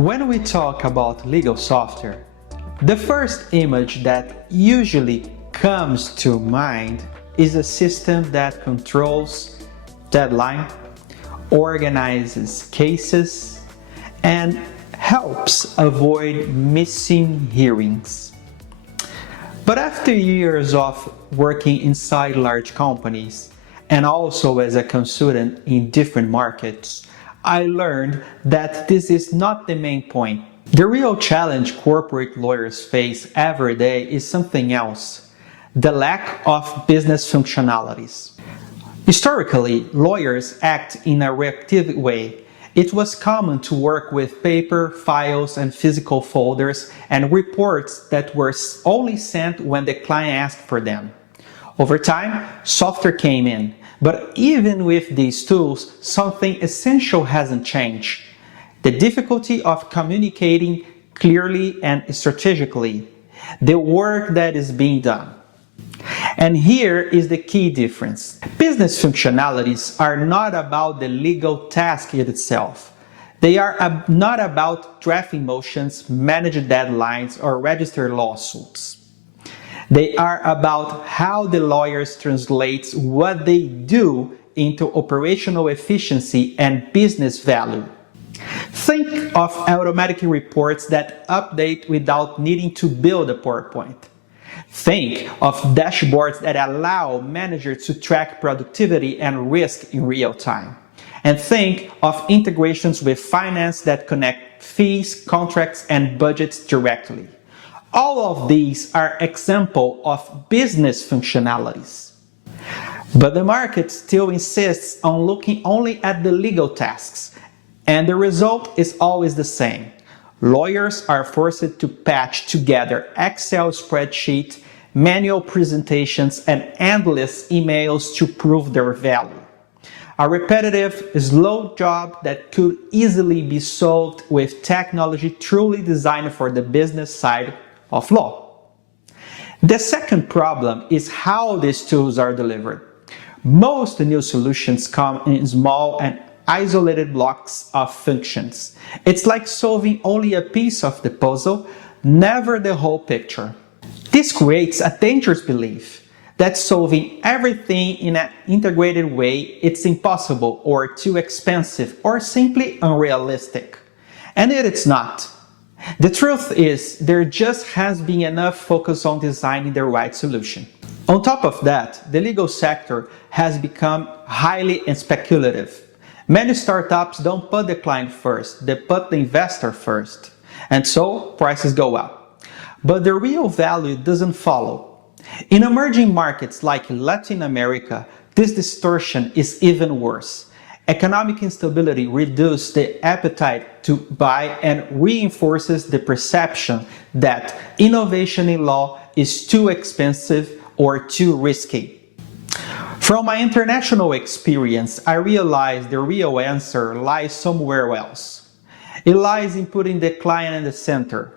When we talk about legal software, the first image that usually comes to mind is a system that controls deadline, organizes cases, and helps avoid missing hearings. But after years of working inside large companies and also as a consultant in different markets, I learned that this is not the main point. The real challenge corporate lawyers face every day is something else: the lack of business functionalities. Historically, lawyers act in a reactive way. It was common to work with paper, files, and physical folders and reports that were only sent when the client asked for them. Over time, software came in, but even with these tools, something essential hasn't changed: the difficulty of communicating clearly and strategically the work that is being done. And here is the key difference. Business functionalities are not about the legal task itself. They are not about drafting motions, manage deadlines, or register lawsuits. They are about how the lawyers translate what they do into operational efficiency and business value. Think of automatic reports that update without needing to build a PowerPoint. Think of dashboards that allow managers to track productivity and risk in real time. And think of integrations with finance that connect fees, contracts, and budgets directly. All of these are examples of business functionalities. But the market still insists on looking only at the legal tasks, and the result is always the same. Lawyers are forced to patch together Excel spreadsheets, manual presentations, and endless emails to prove their value. A repetitive, slow job that could easily be solved with technology truly designed for the business side of law. The second problem is how these tools are delivered. Most new solutions come in small and isolated blocks of functions. It's like solving only a piece of the puzzle, never the whole picture. This creates a dangerous belief that solving everything in an integrated way is impossible or too expensive or simply unrealistic. And it's not. The truth is, there just has been enough focus on designing the right solution. On top of that, the legal sector has become highly speculative. Many startups don't put the client first, they put the investor first. And so prices go up. But the real value doesn't follow. In emerging markets like Latin America, this distortion is even worse. Economic instability reduces the appetite to buy and reinforces the perception that innovation in law is too expensive or too risky. From my international experience, I realized the real answer lies somewhere else. It lies in putting the client in the center.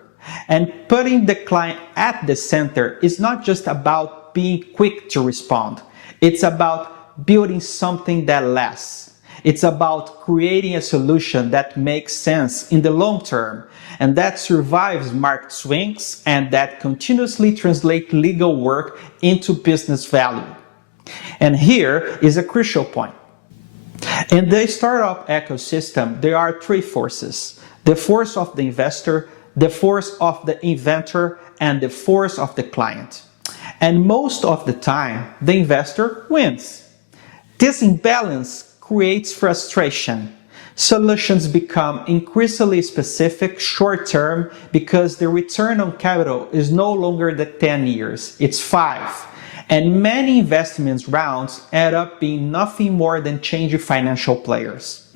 And putting the client at the center is not just about being quick to respond. It's about building something that lasts. It's about creating a solution that makes sense in the long term and that survives market swings and that continuously translates legal work into business value. And here is a crucial point. In the startup ecosystem, there are three forces: the force of the investor, the force of the inventor, and the force of the client. And most of the time, the investor wins. This imbalance creates frustration. Solutions become increasingly specific short-term because the return on capital is no longer the 10 years, it's 5. And many investment rounds end up being nothing more than changing financial players.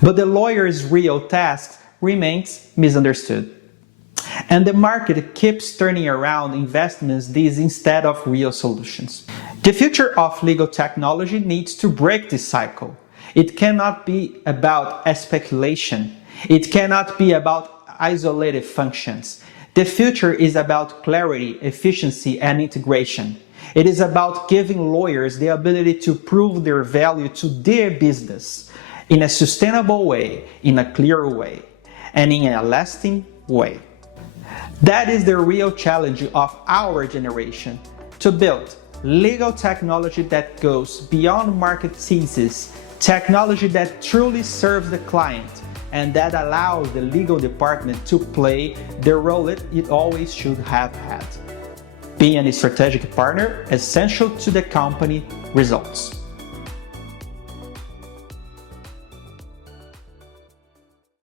But the lawyer's real task remains misunderstood. And the market keeps turning around investments these instead of real solutions. The future of legal technology needs to break this cycle. It cannot be about speculation. It cannot be about isolated functions. The future is about clarity, efficiency, and integration. It is about giving lawyers the ability to prove their value to their business in a sustainable way, in a clear way. and in a lasting way. That is the real challenge of our generation, to build legal technology that goes beyond market thesis, technology that truly serves the client, and that allows the legal department to play the role it always should have had. Being a strategic partner essential to the company results.